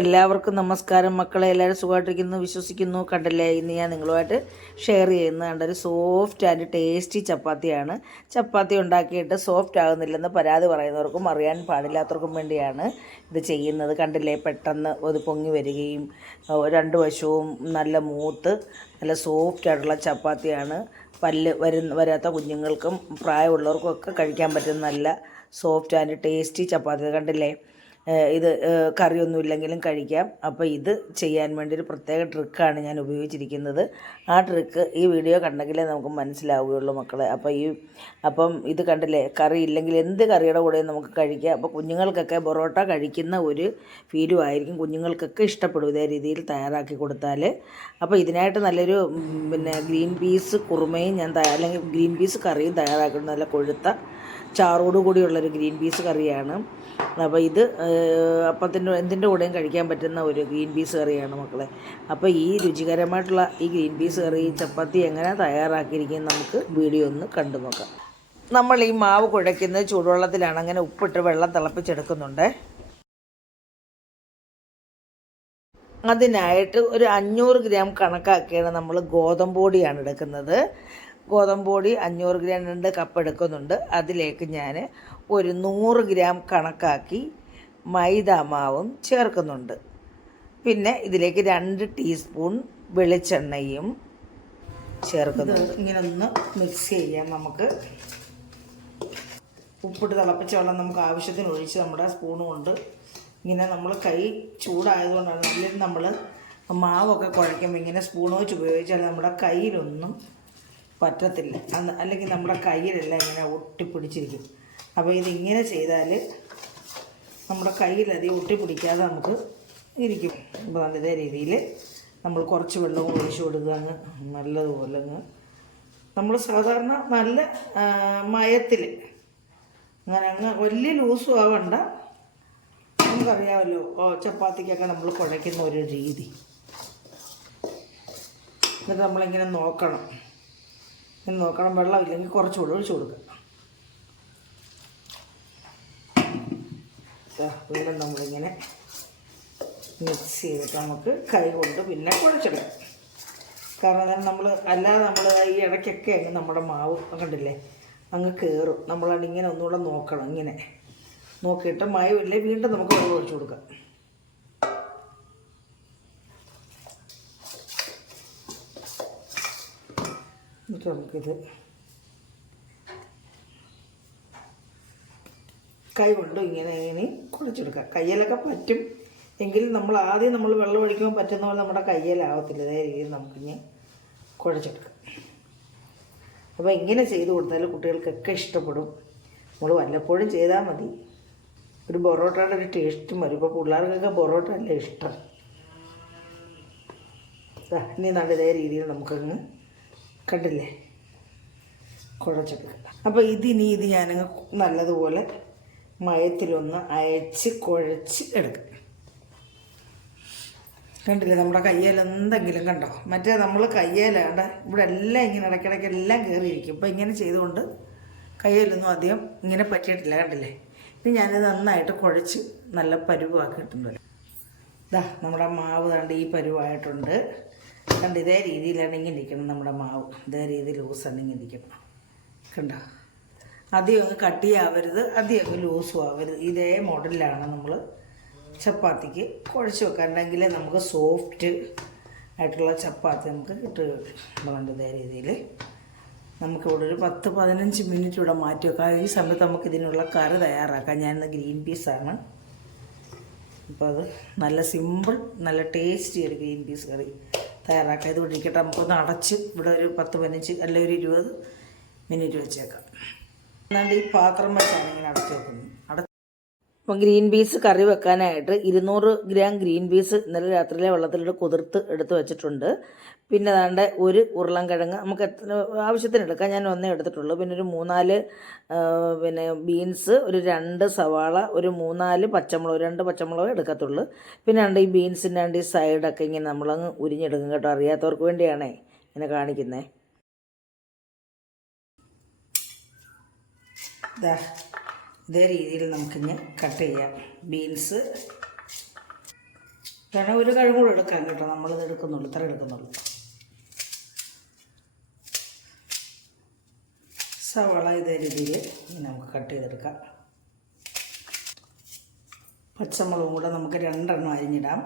എല്ലാവർക്കും നമസ്കാരം മക്കളെ. എല്ലാവരും സുഖമായിട്ടിരിക്കുന്നു വിശ്വസിക്കുന്നു. കണ്ടല്ലേ, ഇന്ന് ഞാൻ നിങ്ങളുമായിട്ട് ഷെയർ ചെയ്യുന്ന കണ്ടൊരു സോഫ്റ്റ് ആൻഡ് ടേസ്റ്റി ചപ്പാത്തിയാണ്. ചപ്പാത്തി ഉണ്ടാക്കിയിട്ട് സോഫ്റ്റ് ആകുന്നില്ലെന്ന് പരാതി പറയുന്നവർക്കും അറിയാൻ പാടില്ലാത്തവർക്കും വേണ്ടിയാണ് ഇത് ചെയ്യുന്നത്. കണ്ടില്ലേ, പെട്ടെന്ന് അത് പൊങ്ങി വരികയും രണ്ട് വശവും നല്ല മൂത്ത് നല്ല സോഫ്റ്റ് ആയിട്ടുള്ള ചപ്പാത്തിയാണ്. വരാത്ത കുഞ്ഞുങ്ങൾക്കും പ്രായമുള്ളവർക്കും ഒക്കെ കഴിക്കാൻ പറ്റുന്ന നല്ല സോഫ്റ്റ് ആൻഡ് ടേസ്റ്റി ചപ്പാത്തി. കണ്ടില്ലേ, ഇത് കറിയൊന്നും ഇല്ലെങ്കിലും കഴിക്കാം. അപ്പോൾ ഇത് ചെയ്യാൻ വേണ്ടി ഒരു പ്രത്യേക ട്രിക്കാണ് ഞാൻ ഉപയോഗിച്ചിരിക്കുന്നത്. ആ ട്രിക്ക് ഈ വീഡിയോ കണ്ടെങ്കിലേ നമുക്ക് മനസ്സിലാവുകയുള്ളൂ മക്കളെ. അപ്പം ഇത് കണ്ടില്ലേ, കറി ഇല്ലെങ്കിൽ എന്ത് കറിയുടെ കൂടെയും നമുക്ക് കഴിക്കാം. അപ്പോൾ കുഞ്ഞുങ്ങൾക്കൊക്കെ പൊറോട്ട കഴിക്കുന്ന ഒരു ഫീലും ആയിരിക്കും. കുഞ്ഞുങ്ങൾക്കൊക്കെ ഇഷ്ടപ്പെടും ഇതേ രീതിയിൽ തയ്യാറാക്കി കൊടുത്താൽ. അപ്പോൾ ഇതിനായിട്ട് നല്ലൊരു ഗ്രീൻ പീസ് കുറുമയും അല്ലെങ്കിൽ ഗ്രീൻ പീസ് കറിയും തയ്യാറാക്കുന്നത് നല്ല കൊഴുത്ത ചാറോട് കൂടിയുള്ളൊരു ഗ്രീൻ പീസ് കറിയാണ്. അപ്പോൾ ഇത് എന്തിൻ്റെ കൂടെയും കഴിക്കാൻ പറ്റുന്ന ഒരു ഗ്രീൻ പീസ് കറിയാണ് മക്കളെ. അപ്പോൾ ഈ രുചികരമായിട്ടുള്ള ഈ ഗ്രീൻ പീസ് കറി ചപ്പാത്തി എങ്ങനെ തയ്യാറാക്കിയിരിക്കുന്നത് നമുക്ക് വീഡിയോ ഒന്ന് കണ്ടു നോക്കാം. നമ്മൾ ഈ മാവ് കുഴയ്ക്കുന്നത് ചൂടുവെള്ളത്തിലാണ്. അങ്ങനെ ഉപ്പിട്ട് വെള്ളം തിളപ്പിച്ചെടുക്കുന്നുണ്ട്. അതിനായിട്ട് ഒരു 500 ഗ്രാം കണക്കാക്കിയാണ് നമ്മൾ ഗോതമ്പ് പൊടിയാണ് എടുക്കുന്നത്. ഗോതമ്പ് പൊടി 500 ഗ്രാം 2 കപ്പ് എടുക്കുന്നുണ്ട്. അതിലേക്ക് ഞാൻ ഒരു 100 ഗ്രാം കണക്കാക്കി മൈദാമാവും ചേർക്കുന്നുണ്ട്. പിന്നെ ഇതിലേക്ക് 2 ടീസ്പൂൺ വെളിച്ചെണ്ണയും ചേർക്കുന്നുണ്ട്. ഇങ്ങനെ ഒന്ന് മിക്സ് ചെയ്യാം. നമുക്ക് ഉപ്പിട്ട് തിളപ്പിച്ച വെള്ളം നമുക്ക് ആവശ്യത്തിന് ഒഴിച്ച് നമ്മുടെ സ്പൂൺ കൊണ്ട് ഇങ്ങനെ നമ്മൾ കൈ ചൂടായതുകൊണ്ടാണ്. അല്ലെങ്കിൽ നമ്മൾ മാവൊക്കെ കുഴയ്ക്കുമ്പോൾ ഇങ്ങനെ സ്പൂൺ വെച്ച് ഉപയോഗിച്ചാൽ നമ്മുടെ കയ്യിലൊന്നും പറ്റത്തില്ല. അല്ലെങ്കിൽ നമ്മുടെ കയ്യിലെല്ലാം ഇങ്ങനെ ഒട്ടിപ്പിടിച്ചിരിക്കും. അപ്പോൾ ഇതിങ്ങനെ ചെയ്താൽ നമ്മുടെ കയ്യിലധികം ഒട്ടിപ്പിടിക്കാതെ നമുക്ക് ഇരിക്കും. അപ്പോൾ ഇതേ രീതിയിൽ നമ്മൾ കുറച്ച് വെള്ളവും ഒഴിച്ചു കൊടുക്കുക. നല്ലതുപോലെ നമ്മൾ സാധാരണ നല്ല മയത്തിൽ അങ്ങനെ വലിയ ലൂസും ആവണ്ട. നമുക്കറിയാമല്ലോ ചപ്പാത്തിക്കൊക്കെ നമ്മൾ കുഴയ്ക്കുന്ന ഒരു രീതി. എന്നിട്ട് നമ്മളിങ്ങനെ നോക്കണം. വെള്ളമില്ലെങ്കിൽ കുറച്ചുകൂടെ ഒഴിച്ചു കൊടുക്കുക. പിന്നെ നമ്മളിങ്ങനെ മിക്സ് ചെയ്തിട്ട് നമുക്ക് കൈ കൊണ്ട് പിന്നെ കുഴച്ചെടുക്കാം. കാരണം അല്ലാതെ നമ്മൾ ഈ ഇടയ്ക്കൊക്കെ നമ്മുടെ മാവ് കണ്ടില്ലേ അങ്ങ് കയറും. നമ്മളതിങ്ങനെ ഒന്നുകൂടെ നോക്കണം. ഇങ്ങനെ നോക്കിയിട്ട് മയമില്ലേ വീണ്ടും നമുക്ക് വെള്ളം ഒഴിച്ചു കൊടുക്കാം. എന്നിട്ട് നമുക്കിത് കൈ കൊണ്ട് ഇങ്ങനെ കുഴച്ചെടുക്കാം. കയ്യിലൊക്കെ പറ്റും എങ്കിലും നമ്മൾ വെള്ളം ഒഴിക്കുമ്പോൾ പറ്റുന്ന പോലെ നമ്മുടെ കയ്യിലാവത്തില്ല. അതേ രീതിയിൽ നമുക്കിങ്ങനെ കുഴച്ചെടുക്കാം. അപ്പോൾ ഇങ്ങനെ ചെയ്ത് കൊടുത്താൽ കുട്ടികൾക്കൊക്കെ ഇഷ്ടപ്പെടും. നമ്മൾ വല്ലപ്പോഴും ചെയ്താൽ മതി. ഒരു പൊറോട്ടയുടെ ഒരു ടേസ്റ്റും വരും. ഇപ്പോൾ പിള്ളേർക്കൊക്കെ പൊറോട്ട അല്ലേ ഇഷ്ടം. ഇനി ഇതേ രീതിയിൽ നമുക്കങ്ങ് കണ്ടില്ലേ കുഴച്ചെടുക്കുക. അപ്പോൾ ഇത് ഞാനങ്ങ് നല്ലതുപോലെ മയത്തിലൊന്ന് അയച്ച് കുഴച്ച് എടുക്കുക. കണ്ടില്ലേ, നമ്മുടെ കയ്യിൽ എന്തെങ്കിലും കണ്ടോ? മറ്റേ നമ്മൾ കയ്യിലാണ്ട് ഇവിടെ എല്ലാം ഇങ്ങനെ ഇടയ്ക്കിടയ്ക്ക് എല്ലാം കയറിയിരിക്കും. ഇപ്പോൾ ഇങ്ങനെ ചെയ്തുകൊണ്ട് കയ്യിലൊന്നും അധികം ഇങ്ങനെ പറ്റിയിട്ടില്ല. കണ്ടില്ലേ, ഇനി ഞാനിത് നന്നായിട്ട് കുഴച്ച് നല്ല പരുവാക്കിയിട്ടുണ്ട്. നമ്മുടെ മാവ് കണ്ട് ഈ പരുവായിട്ടുണ്ട്. കണ്ട് ഇതേ രീതിയിലാണ് ഇങ്ങനെ ഇരിക്കണം നമ്മുടെ മാവ്. ഇതേ രീതിയിൽ ലൂസാണ് ഇങ്ങനെ ഇരിക്കണം. കണ്ടോ, അധികം അങ്ങ് കട്ടിയാവരുത്, അധികം അങ്ങ് ലൂസും ആവരുത്. ഇതേ മോഡലിലാണ് നമ്മൾ ചപ്പാത്തിക്ക് കുഴച്ച് വെക്കാനുണ്ടെങ്കിൽ നമുക്ക് സോഫ്റ്റ് ആയിട്ടുള്ള ചപ്പാത്തി നമുക്ക് കിട്ടുകയുള്ളൂ. ഇതേ രീതിയിൽ നമുക്കിവിടെ ഒരു 10-15 മിനിറ്റ് ഇവിടെ മാറ്റി വെക്കാം. ഈ സമയത്ത് നമുക്ക് ഇതിനുള്ള കറി തയ്യാറാക്കാം. ഞാനിന്ന് ഗ്രീൻ പീസാണ്. അപ്പോൾ അത് നല്ല സിമ്പിൾ നല്ല ടേസ്റ്റി ഒരു ഗ്രീൻ പീസ് കറി തയ്യാറാക്കാം. ഇത് ഇരിക്കട്ടെ, നമുക്കൊന്ന് അടച്ച് ഇവിടെ ഒരു 10-15 അല്ലെങ്കിൽ ഒരു 20 മിനിറ്റ് വെച്ചേക്കാം. എന്നാണ്ട് ഈ പാത്രം വെച്ചാണ് ഇങ്ങനെ അടച്ച് വെക്കുന്നത്. അപ്പോൾ ഗ്രീൻ പീസ് കറി വെക്കാനായിട്ട് 200 ഗ്രാം ഗ്രീൻ പീസ് ഇന്നലെ രാത്രിയിലെ വെള്ളത്തിലിട്ട് കുതിർത്ത് എടുത്ത് വെച്ചിട്ടുണ്ട്. പിന്നെ അതാണ്ട് ഒരു ഉരുളൻകിഴങ്ങ് നമുക്ക് ആവശ്യത്തിന് എടുക്കാം. ഞാൻ ഒന്നേ എടുത്തിട്ടുള്ളൂ. പിന്നെ ഒരു 3-4 ബീൻസ്, ഒരു 2 സവാള, ഒരു 3-4 പച്ചമുളക്, 2 പച്ചമുളക് എടുക്കത്തുള്ളൂ. പിന്നെ ഈ ബീൻസിൻ്റെ ഈ സൈഡൊക്കെ ഇങ്ങനെ നമ്മളങ്ങ് ഉരിഞ്ഞെടുക്കും കേട്ടോ. അറിയാത്തവർക്ക് വേണ്ടിയാണേ ഇങ്ങനെ കാണിക്കുന്നത്. ഇതേ രീതിയിൽ നമുക്കിങ്ങനെ കട്ട് ചെയ്യാം. ബീൻസ് കാരണം ഒരു കഴിവ് കൂടെ എടുക്കാം കേട്ടോ, നമ്മളിത് എടുക്കുന്നുള്ളൂ, ഇത്ര എടുക്കുന്നുള്ളൂ. സവാള ഇതേ രീതിയിൽ ഇങ്ങനെ നമുക്ക് കട്ട് ചെയ്തെടുക്കാം. പച്ചമുളകും കൂടെ നമുക്ക് 2 എണ്ണം അരിഞ്ഞിടാം.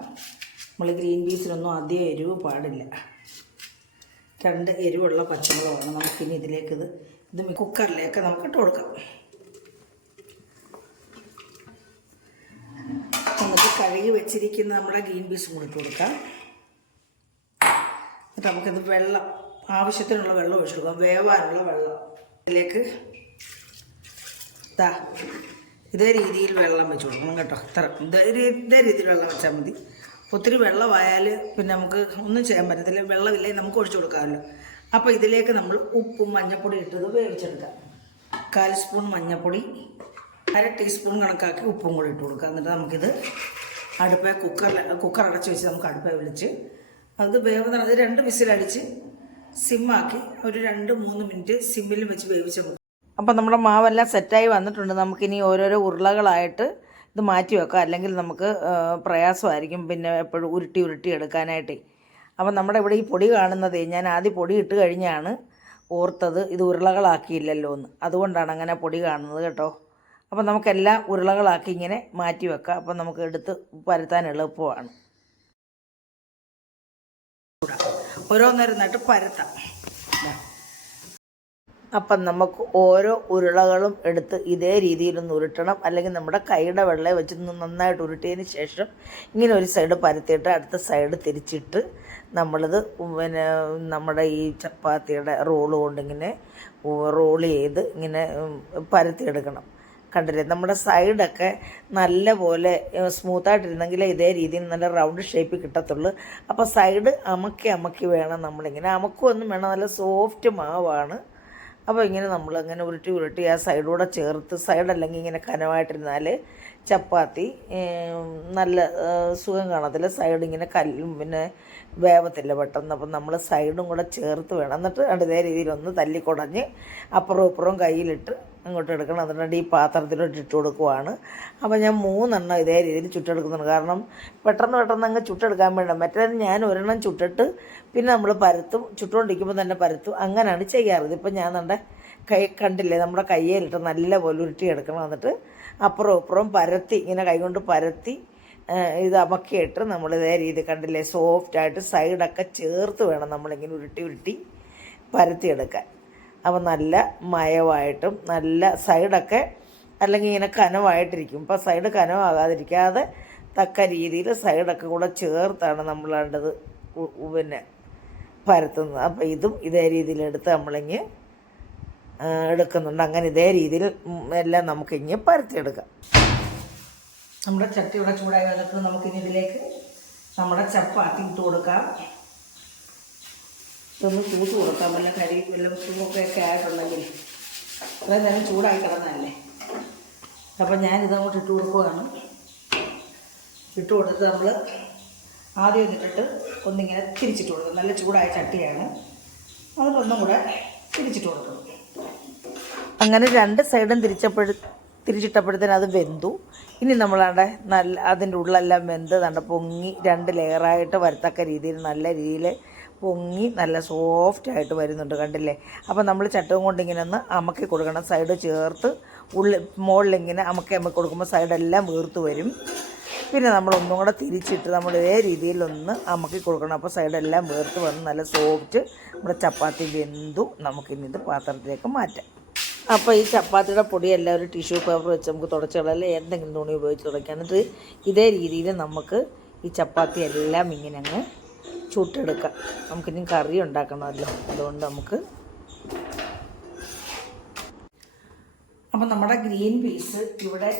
നമ്മൾ ഗ്രീൻ പീസിനൊന്നും അധികം എരിവ് പാടില്ല. 2 എരിവുള്ള പച്ചമുളകാണ്. നമുക്കിനി ഇതിലേക്ക് ഇത് കുക്കറിലേക്ക് നമുക്ക് ഇട്ട് കൊടുക്കാം. നമുക്ക് കഴുകി വെച്ചിരിക്കുന്ന നമ്മുടെ ഗ്രീൻ പീസും കൂടി ഇട്ട് കൊടുക്കാം. എന്നിട്ട് നമുക്കിത് വെള്ളം, ആവശ്യത്തിനുള്ള വെള്ളം ഒഴിച്ചു കൊടുക്കാം, വേവാനുള്ള വെള്ളം. ഇതിലേക്ക് ഇതേ രീതിയിൽ വെള്ളം വെച്ച് കൊടുക്കണം കേട്ടോ. ഇതേ രീതിയിൽ വെള്ളം വെച്ചാൽ മതി. ഒത്തിരി വെള്ളമായാൽ പിന്നെ നമുക്ക് ഒന്നും ചെയ്യാൻ പറ്റത്തില്ല. വെള്ളമില്ലെങ്കിൽ നമുക്ക് ഒഴിച്ചു കൊടുക്കാമല്ലോ. അപ്പോൾ ഇതിലേക്ക് നമ്മൾ ഉപ്പും മഞ്ഞൾപ്പൊടി ഇട്ടത് വേവിച്ചെടുക്കാം. 1/4 സ്പൂൺ മഞ്ഞൾപ്പൊടി, 1/2 ടീസ്പൂൺ കണക്കാക്കി ഉപ്പും കൂടി ഇട്ട് കൊടുക്കുക. എന്നിട്ട് നമുക്കിത് കുക്കർ അടച്ച് വെച്ച് നമുക്ക് അടുപ്പേ വിളിച്ച് അത് വേവുന്ന 2 വിസിലടിച്ച് സിമ്മാക്കി ഒരു 2-3 മിനിറ്റ് സിമ്മിൽ വെച്ച് വേവിച്ചെടുക്കും. അപ്പം നമ്മുടെ മാവെല്ലാം സെറ്റായി വന്നിട്ടുണ്ട്. നമുക്കിനി ഓരോരോ ഉരുളകളായിട്ട് ഇത് മാറ്റി വെക്കാം, അല്ലെങ്കിൽ നമുക്ക് പ്രയാസമായിരിക്കും പിന്നെ എപ്പോഴും ഉരുട്ടി എടുക്കാനായിട്ട്. അപ്പം നമ്മുടെ ഇവിടെ ഈ പൊടി കാണുന്നത്, ഞാൻ ആദ്യം പൊടി ഇട്ട് കഴിഞ്ഞാണ് ഓർത്തത് ഇത് ഉരുളകളാക്കിയില്ലല്ലോ എന്ന്. അതുകൊണ്ടാണ് അങ്ങനെ പൊടി കാണുന്നത് കേട്ടോ. അപ്പം നമുക്കെല്ലാം ഉരുളകളാക്കി ഇങ്ങനെ മാറ്റി വെക്കാം. അപ്പം നമുക്ക് എടുത്ത് പരത്താൻ എളുപ്പമാണ്. ഓരോന്നോരോന്നായിട്ട് പരത്താം. അപ്പം നമുക്ക് ഓരോ ഉരുളകളും എടുത്ത് ഇതേ രീതിയിലൊന്ന് ഉരുട്ടണം, അല്ലെങ്കിൽ നമ്മുടെ കൈയുടെ വെള്ളം വെച്ചൊന്ന് നന്നായിട്ട് ഉരുട്ടിയതിന് ശേഷം ഇങ്ങനെ ഒരു സൈഡ് പരത്തിയിട്ട് അടുത്ത സൈഡ് തിരിച്ചിട്ട് നമ്മളിത് പിന്നെ നമ്മുടെ ഈ ചപ്പാത്തിയുടെ റോള് കൊണ്ടിങ്ങനെ റോൾ ചെയ്ത് ഇങ്ങനെ പരത്തിയെടുക്കണം. കണ്ടില്ലേ, നമ്മുടെ സൈഡൊക്കെ നല്ല പോലെ സ്മൂത്തായിട്ടിരുന്നെങ്കിലേ ഇതേ രീതിയിൽ നല്ല റൗണ്ട് ഷേപ്പിൽ കിട്ടത്തുള്ളൂ. അപ്പോൾ സൈഡ് അമക്കി വേണം നമ്മളിങ്ങനെ. അമക്കൊന്നും വേണം, നല്ല സോഫ്റ്റ് മാവാണ്. അപ്പോൾ ഇങ്ങനെ നമ്മളിങ്ങനെ ഉരുട്ടി ആ സൈഡൂടെ ചേർത്ത്, സൈഡല്ലെങ്കിൽ ഇങ്ങനെ കനമായിട്ടിരുന്നാൽ ചപ്പാത്തി നല്ല സുഖം കാണത്തില്ല. സൈഡ് ഇങ്ങനെ പിന്നെ വേവത്തില്ല പെട്ടെന്ന്. അപ്പം നമ്മൾ സൈഡും കൂടെ ചേർത്ത് വേണം. എന്നിട്ട് ഇതേ രീതിയിലൊന്ന് തല്ലിക്കുടഞ്ഞ് അപ്പുറവും ഇപ്പുറവും കയ്യിലിട്ട് അങ്ങോട്ട് എടുക്കണം. എന്നിട്ട് ഈ പാത്രത്തിലോട്ട് ഇട്ട് കൊടുക്കുവാണ്. അപ്പോൾ ഞാൻ 3 എണ്ണം ഇതേ രീതിയിൽ ചുട്ടെടുക്കുന്നുണ്ട്. കാരണം പെട്ടെന്ന് അങ്ങ് ചുട്ടെടുക്കാൻ വേണ്ട. മറ്റേത് ഞാൻ 1 എണ്ണം ചുട്ടിട്ട് പിന്നെ നമ്മൾ പരത്തും, ചുട്ടുകൊണ്ടിരിക്കുമ്പോൾ തന്നെ പരത്തും, അങ്ങനെയാണ് ചെയ്യാറ്. ഇതിപ്പോൾ ഞാൻ കണ്ടില്ലേ, നമ്മുടെ കയ്യിലിട്ട് നല്ല പോലെ ഉരുട്ടിയെടുക്കണം. എന്നിട്ട് അപ്പുറവും ഇപ്പുറവും പരത്തി ഇങ്ങനെ കൈകൊണ്ട് പരത്തി ഇത് അമക്കിയിട്ട് നമ്മൾ ഇതേ രീതി കണ്ടില്ലേ, സോഫ്റ്റായിട്ട് സൈഡൊക്കെ ചേർത്ത് വേണം നമ്മളിങ്ങനെ ഉരുട്ടി പരത്തിയെടുക്കാൻ. അപ്പം നല്ല മയമായിട്ടും നല്ല സൈഡൊക്കെ അല്ലെങ്കിൽ ഇങ്ങനെ കനമായിട്ടിരിക്കും. ഇപ്പോൾ സൈഡ് കനമാകാതിരിക്കാതെ തക്ക രീതിയിൽ സൈഡൊക്കെ കൂടെ ചേർത്താണ് നമ്മളാണ്ടത് പിന്നെ പരത്തുന്നത്. അപ്പോൾ ഇതും ഇതേ രീതിയിലെടുത്ത് നമ്മളിങ്ങ് എടുക്കുന്നുണ്ട്. അങ്ങനെ ഇതേ രീതിയിൽ എല്ലാം നമുക്കിങ്ങ് പരത്തിയെടുക്കാം. നമ്മുടെ ചട്ടിയുടെ ചൂടായ വെള്ളത്തിൽ നമുക്കിനി ഇതിലേക്ക് നമ്മുടെ ചപ്പാത്തി ഇട്ട് കൊടുക്കാം. ഇതൊന്ന് തൂത്ത് കൊടുക്കാം, വല്ല ചൂടൊക്കെ ആയിട്ടുണ്ടെങ്കിൽ. അത്രയും നേരം ചൂടായി കിടന്നല്ലേ. അപ്പം ഞാനിതങ്ങോട്ട് ഇട്ട് കൊടുക്കുകയാണ്. ഇട്ട് കൊടുത്ത് നമ്മൾ ആദ്യം ഇട്ടിട്ട് ഒന്നിങ്ങനെ തിരിച്ചിട്ട് കൊടുക്കും. നല്ല ചൂടായ ചട്ടിയാണ്, അതിലൊന്നും കൂടെ തിരിച്ചിട്ട് കൊടുക്കണം. അങ്ങനെ 2 സൈഡും തിരിച്ചിട്ടപ്പോഴത്തേനും അത് വെന്തു. ഇനി നമ്മളവിടെ നല്ല അതിൻ്റെ ഉള്ളെല്ലാം വെന്ത് പൊങ്ങി 2 ലെയറായിട്ട് വരത്തക്ക രീതിയിൽ നല്ല രീതിയിൽ പൊങ്ങി നല്ല സോഫ്റ്റായിട്ട് വരുന്നുണ്ട്, കണ്ടില്ലേ. അപ്പോൾ നമ്മൾ ചട്ടവും കൊണ്ട് ഇങ്ങനെ ഒന്ന് അമക്കി കൊടുക്കണം. സൈഡ് ചേർത്ത് മുകളിലിങ്ങനെ അമക്കി കൊടുക്കുമ്പോൾ സൈഡെല്ലാം വീർത്ത് വരും. പിന്നെ നമ്മളൊന്നും കൂടെ തിരിച്ചിട്ട് നമ്മൾ ഇതേ രീതിയിലൊന്ന് അമക്കി കൊടുക്കണം. അപ്പോൾ സൈഡെല്ലാം വീർത്ത് വന്ന് നല്ല സോഫ്റ്റ് നമ്മുടെ ചപ്പാത്തി വെന്തു. നമുക്കിനി ഇത് പാത്രത്തിലേക്ക് മാറ്റാം. അപ്പോൾ ഈ ചപ്പാത്തിയുടെ പൊടിയെല്ലാം ഒരു ടിഷ്യൂ പേപ്പർ വെച്ച് നമുക്ക് തുടച്ച് കളയല്ലേ, എന്തെങ്കിലും തുണി ഉപയോഗിച്ച് തുടയ്ക്കാം. എന്നിട്ട് ഇതേ രീതിയിൽ നമുക്ക് ഈ ചപ്പാത്തി എല്ലാം ഇങ്ങനെ അങ്ങ് ചുട്ടെടുക്കാം. നമുക്കിനി കറി ഉണ്ടാക്കണമല്ലോ, അതുകൊണ്ട് നമുക്ക്. അപ്പം നമ്മുടെ ഗ്രീൻ പീസ് ഇവിടെ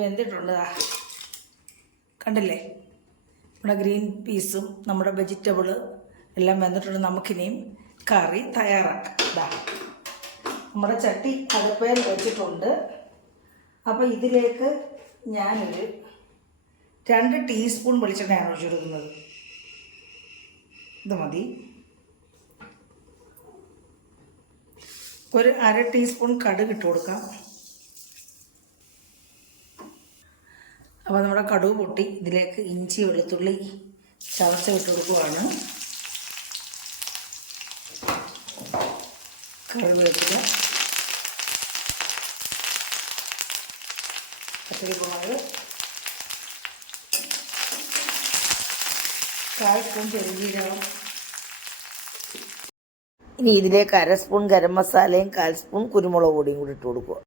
വെന്തിട്ടുണ്ട്, കണ്ടില്ലേ. നമ്മുടെ ഗ്രീൻ പീസും നമ്മുടെ വെജിറ്റബിള് എല്ലാം വെന്തിട്ടുണ്ട്. നമുക്കിനിയും കറി തയ്യാറാക്കാം. നമ്മുടെ ചട്ടി അടുപ്പയിൽ വെച്ചിട്ടുണ്ട്. അപ്പോൾ ഇതിലേക്ക് ഞാനൊരു 2 ടീസ്പൂൺ വെളിച്ചെണ്ണയാണ് ഒഴിച്ചു കൊടുക്കുന്നത്. ഇത് മതി. ഒരു 1/2 ടീസ്പൂൺ കടുക് ഇട്ട് കൊടുക്കാം. അപ്പോൾ നമ്മുടെ കടുക് പൊട്ടി ഇതിലേക്ക് ഇഞ്ചി വെളുത്തുള്ളി ചതച്ച് ഇട്ട് കൊടുക്കുവാണ്. കറിവേപ്പില, പച്ചരിമുളക്, 1/4 സ്പൂൺ പെരുംജീരകം. ഇനി ഇതിലേക്ക് 1/2 സ്പൂൺ ഗരം മസാലയും 1/4 സ്പൂൺ കുരുമുളക് പൊടിയും കൂടി ഇട്ട് കൊടുക്കുക.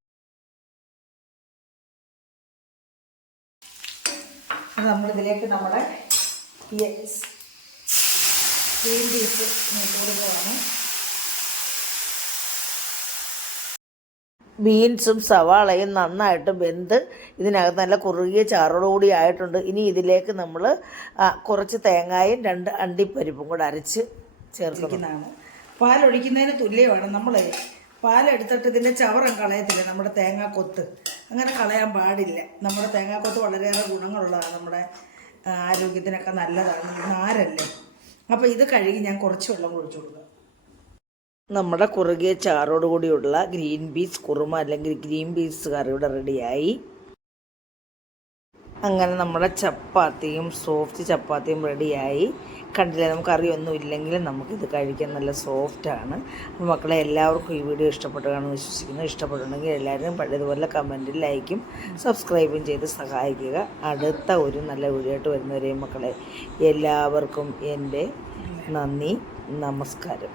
നമ്മളിതിലേക്ക് നമ്മുടെ ഗ്രീൻ പീസ് ഇട്ട് കൊടുക്കുകയാണ്. ബീൻസും സവാളയും നന്നായിട്ട് വെന്ത് ഇതിനകത്ത് നല്ല കുറുകിയ ചാറോടുകൂടി ആയിട്ടുണ്ട്. ഇനി ഇതിലേക്ക് നമ്മൾ കുറച്ച് തേങ്ങായും 2 അണ്ടിപ്പരിപ്പും കൂടെ അരച്ച് ചേർക്കുന്നതാണ്. പാലൊഴിക്കുന്നതിന് തുല്യമാണ്. നമ്മൾ പാലെടുത്തിട്ട് ഇതിൻ്റെ ചവറം കളയത്തില്ല, നമ്മുടെ തേങ്ങാക്കൊത്ത് അങ്ങനെ കളയാൻ പാടില്ല. നമ്മുടെ തേങ്ങാക്കൊത്ത് വളരെയേറെ ഗുണങ്ങളുള്ളതാണ്, നമ്മുടെ ആരോഗ്യത്തിനൊക്കെ നല്ലതാണ്, നാരല്ലേ. അപ്പോൾ ഇത് കഴുകി ഞാൻ കുറച്ച് വെള്ളം ഒഴിച്ചു കൊടുക്കുക. നമ്മുടെ കുറുകിയ ചാറോടുകൂടിയുള്ള ഗ്രീൻ പീസ് കുറുമ അല്ലെങ്കിൽ ഗ്രീൻ പീസ് കറി ഇവിടെ റെഡിയായി. അങ്ങനെ നമ്മുടെ ചപ്പാത്തിയും സോഫ്റ്റ് ചപ്പാത്തിയും റെഡിയായി. കണ്ടില്ലേ, നമുക്ക് കറിയൊന്നും ഇല്ലെങ്കിലും നമുക്കിത് കഴിക്കാൻ നല്ല സോഫ്റ്റാണ്. അപ്പോൾ മക്കളെ, എല്ലാവർക്കും ഈ വീഡിയോ ഇഷ്ടപ്പെട്ടു കാണുമെന്ന് വിശ്വസിക്കുന്നു. ഇഷ്ടപ്പെട്ടുണ്ടെങ്കിൽ എല്ലാവരും പഴയതുപോലെ കമൻറ്റും ലൈക്കും സബ്സ്ക്രൈബും ചെയ്ത് സഹായിക്കുക. അടുത്ത ഒരു നല്ല വീഡിയോ ആയിട്ട് വരുന്നവരെയും മക്കളെ എല്ലാവർക്കും എൻ്റെ നന്ദി, നമസ്കാരം.